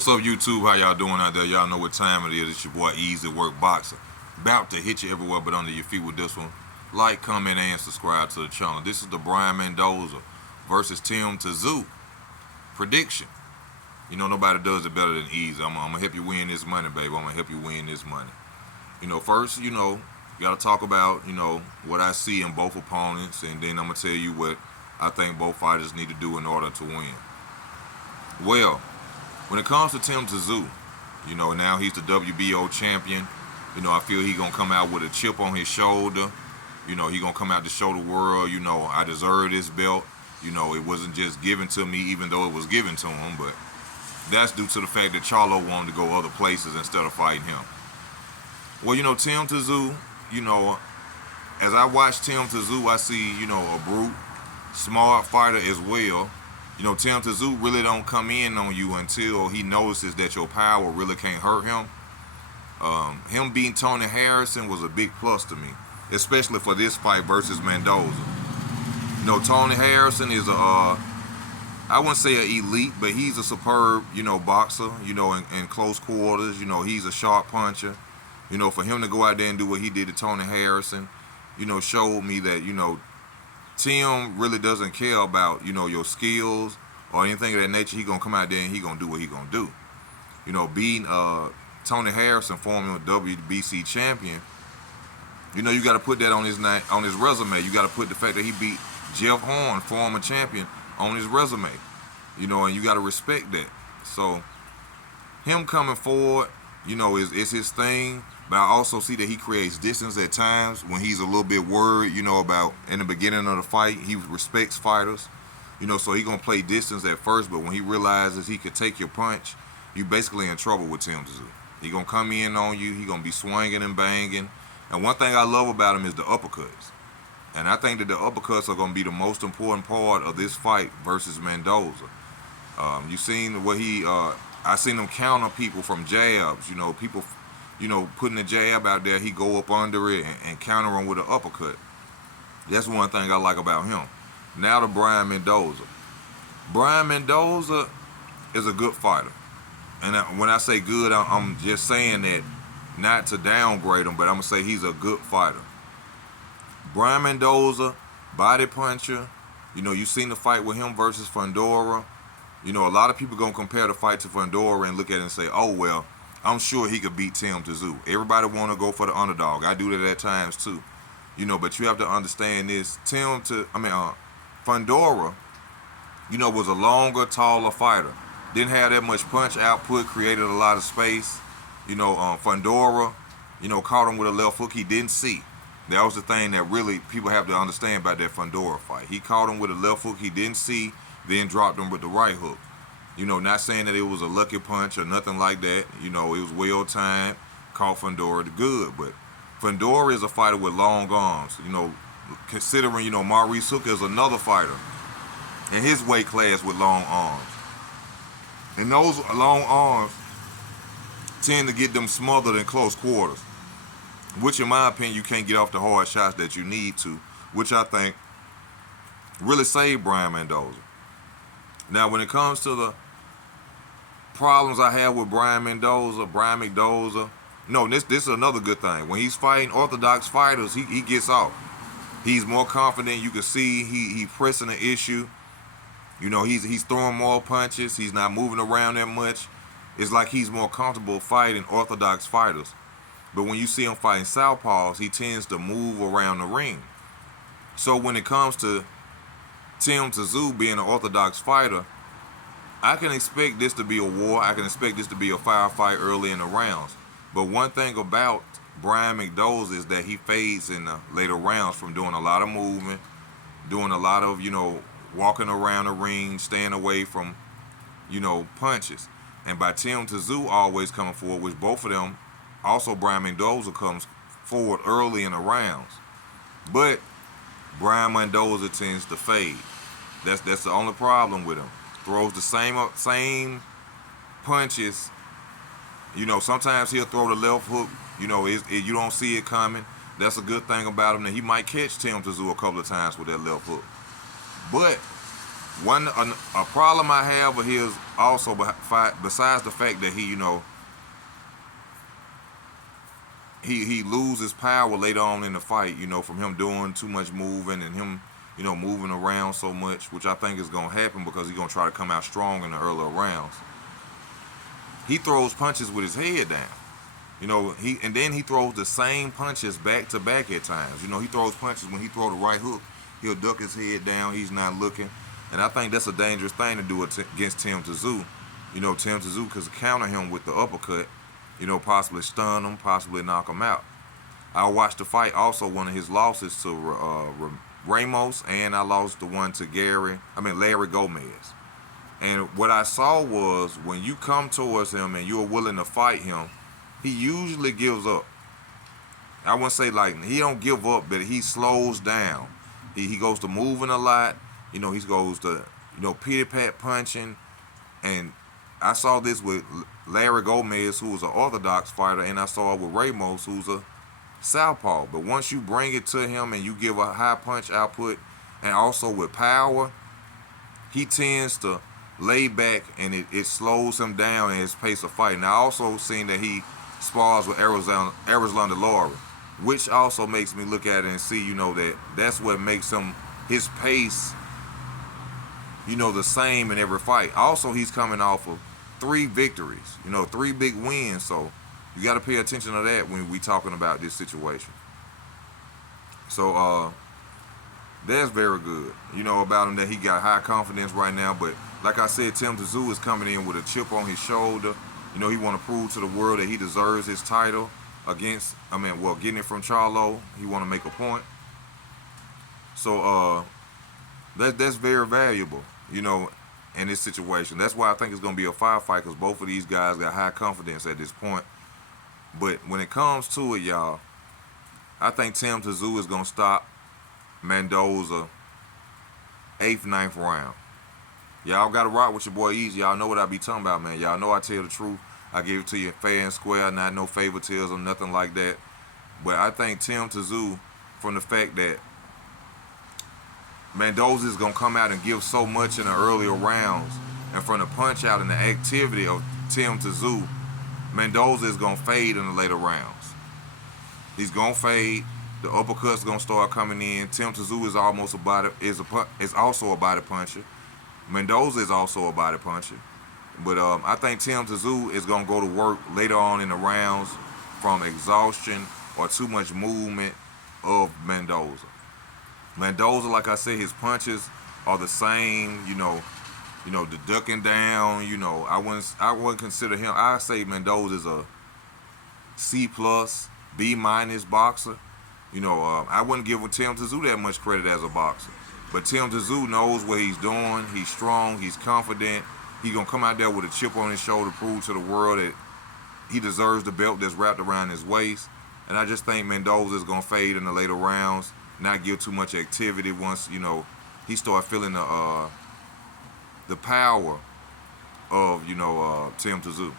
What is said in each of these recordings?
What's up, YouTube? How y'all doing out there? Y'all know what time it is. It's your boy Easy Work Boxer. About to hit you everywhere but under your feet with this one. Like, comment, and subscribe to the channel. This is the Brian Mendoza versus Tszyu prediction. You know, nobody does it better than Easy. I'm going to help you win this money, baby. I'm going to help you win this money. You know, first, you got to talk about, what I see in both opponents. And then I'm going to tell you what I think both fighters need to do in order to win. Well, when it comes to Tszyu, now he's the WBO champion. I feel he's going to come out with a chip on his shoulder. He's going to come out to show the world, I deserve this belt. It wasn't just given to me, even though it was given to him. But that's due to the fact that Charlo wanted to go other places instead of fighting him. Well, Tszyu, as I watch Tszyu, I see, a brute, smart fighter as well. Tszyu really don't come in on you until he notices that your power really can't hurt him. Him beating Tony Harrison was a big plus to me, especially for this fight versus Mendoza. Tony Harrison is I wouldn't say an elite, but he's a superb, boxer, in close quarters. He's a sharp puncher. For him to go out there and do what he did to Tony Harrison, showed me that, Tim really doesn't care about, your skills or anything of that nature. He gonna come out there and he gonna do what he gonna do. Beating Tony Harrison, former WBC champion, you got to put that on his resume. You got to put the fact that he beat Jeff Horn, former champion, on his resume. And you got to respect that. So him coming forward, is his thing. But I also see that he creates distance at times when he's a little bit worried, about in the beginning of the fight. He respects fighters, so he's going to play distance at first. But when he realizes he could take your punch, you basically in trouble with Tszyu. He's going to come in on you. He's going to be swinging and banging. And one thing I love about him is the uppercuts. And I think that the uppercuts are going to be the most important part of this fight versus Mendoza. You've seen what I seen him counter people from jabs. People putting a jab out there, he go up under it and counter him with an uppercut. That's one thing I like about him. Now to Brian Mendoza. Brian Mendoza is a good fighter. And when I say good, I'm just saying that not to downgrade him, but I'm going to say he's a good fighter. Brian Mendoza, body puncher. You've seen the fight with him versus Fundora. A lot of people going to compare the fight to Fundora and look at it and say, oh, well, I'm sure he could beat Tszyu. Everybody want to go for the underdog. I do that at times too. But you have to understand this. Fundora, was a longer, taller fighter. Didn't have that much punch output, created a lot of space. Fundora, caught him with a left hook he didn't see. That was the thing that really people have to understand about that Fundora fight. He caught him with a left hook he didn't see, then dropped him with the right hook. Not saying that it was a lucky punch or nothing like that. It was well timed, caught Fundora good. But Fundora is a fighter with long arms. Considering, Maurice Hooker is another fighter in his weight class with long arms. And those long arms tend to get them smothered in close quarters, which in my opinion, you can't get off the hard shots that you need to, which I think really saved Brian Mendoza. Now, when it comes to the problems I have with Brian Mendoza, this is another good thing. When he's fighting orthodox fighters, he gets off. He's more confident. You can see he pressing the issue. He's throwing more punches. He's not moving around that much. It's like he's more comfortable fighting orthodox fighters. But when you see him fighting southpaws, he tends to move around the ring. So when it comes to Tszyu being an orthodox fighter, I can expect this to be a war. I can expect this to be a firefight early in the rounds. But one thing about Brian Mendoza is that he fades in the later rounds from doing a lot of movement, doing a lot of, walking around the ring, staying away from, punches. And by Tszyu always coming forward, which both of them, also Brian Mendoza comes forward early in the rounds. But Brian Mendoza tends to fade. That's the only problem with him. Throws the same punches. Sometimes he'll throw the left hook. You don't see it coming. That's a good thing about him. That he might catch Tszyu a couple of times with that left hook. But a problem I have with his also, besides the fact that he loses power later on in the fight, from him doing too much moving and him, moving around so much, which I think is going to happen because he's going to try to come out strong in the earlier rounds. He throws punches with his head down. And then he throws the same punches back to back at times. He throws punches when he throw the right hook, he'll duck his head down, he's not looking. And I think that's a dangerous thing to do against Tim Tszyu. Tim Tszyu could counter him with the uppercut, possibly stun him, possibly knock him out. I watched the fight, also one of his losses to Ramos, and I lost the one to Larry Gomez. And what I saw was when you come towards him and you're willing to fight him, he usually gives up. I wouldn't say he don't give up, but he slows down. He goes to moving a lot. He goes to, pity-pat punching. And I saw this with Larry Gomez, who was an orthodox fighter, and I saw it with Ramos, who's a southpaw. But once you bring it to him and you give a high punch output, and also with power, he tends to lay back, and it slows him down in his pace of fight. And I also seen that he spars with Arizona Laurie, which also makes me look at it and see, that's what makes his pace, the same in every fight. Also, he's coming off of 3 victories, 3 big wins. So you got to pay attention to that when we talking about this situation. So that's very good, about him, that he got high confidence right now. But like I said, Tim Tszyu is coming in with a chip on his shoulder. He want to prove to the world that he deserves his title getting it from Charlo. He want to make a point. So that's very valuable, in this situation. That's why I think it's going to be a firefight, because both of these guys got high confidence at this point. But when it comes to it, y'all, I think Tim Tszyu is going to stop Mendoza 8th, 9th round. Y'all got to rock with your boy Easy. Y'all know what I be talking about, man. Y'all know I tell the truth. I give it to you fair and square, not no favoritism, nothing like that. But I think Tim Tszyu, from the fact that Mendoza is going to come out and give so much in the earlier rounds, and from the punch out and the activity of Tim Tszyu, Mendoza is going to fade in the later rounds. He's going to fade. The uppercut's going to start coming in. Tim Tszyu is also a body puncher. Mendoza is also a body puncher. But I think Tim Tszyu is going to go to work later on in the rounds from exhaustion or too much movement of Mendoza. Mendoza, like I said, his punches are the same, the ducking down, I wouldn't consider him. I say Mendoza is a C+, B- boxer. I wouldn't give Tim Tszyu that much credit as a boxer. But Tim Tszyu knows what he's doing. He's strong. He's confident. He's going to come out there with a chip on his shoulder, prove to the world that he deserves the belt that's wrapped around his waist. And I just think Mendoza is going to fade in the later rounds, not give too much activity once, he start feeling the power of, Tim Tszyu.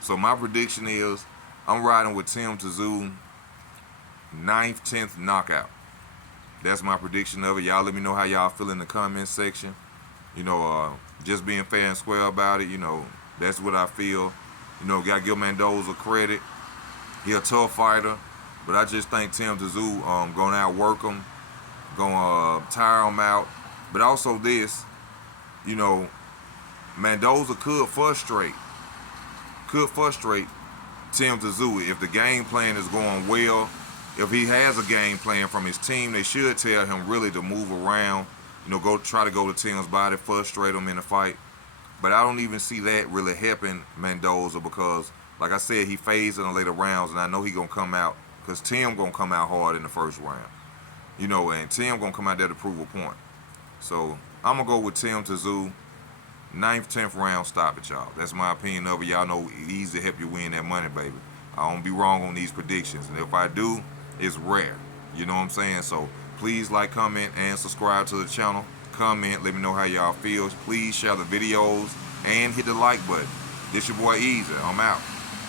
So my prediction is I'm riding with Tim Tszyu 9th, 10th knockout. That's my prediction of it. Y'all let me know how y'all feel in the comment section. Just being fair and square about it, that's what I feel. Got to give Mendoza credit. He a tough fighter, but I just think Tim Tszyu going to outwork him, going to tire him out. But also this, Mendoza could frustrate Tim Tszyu if the game plan is going well. If he has a game plan from his team, they should tell him really to move around, try to go to Tim's body, frustrate him in the fight. But I don't even see that really helping Mendoza because, like I said, he fades in the later rounds, and I know he's going to come out because Tim going to come out hard in the first round. And Tim going to come out there to prove a point. So I'm going to go with Tim Tszyu, 9th, 10th round stoppage, y'all. That's my opinion of it. Y'all know it's easy to help you win that money, baby. I don't be wrong on these predictions. And if I do, it's rare. You know what I'm saying? So please like, comment, and subscribe to the channel. Comment, let me know how y'all feel. Please share the videos and hit the like button. This your boy Easy. I'm out.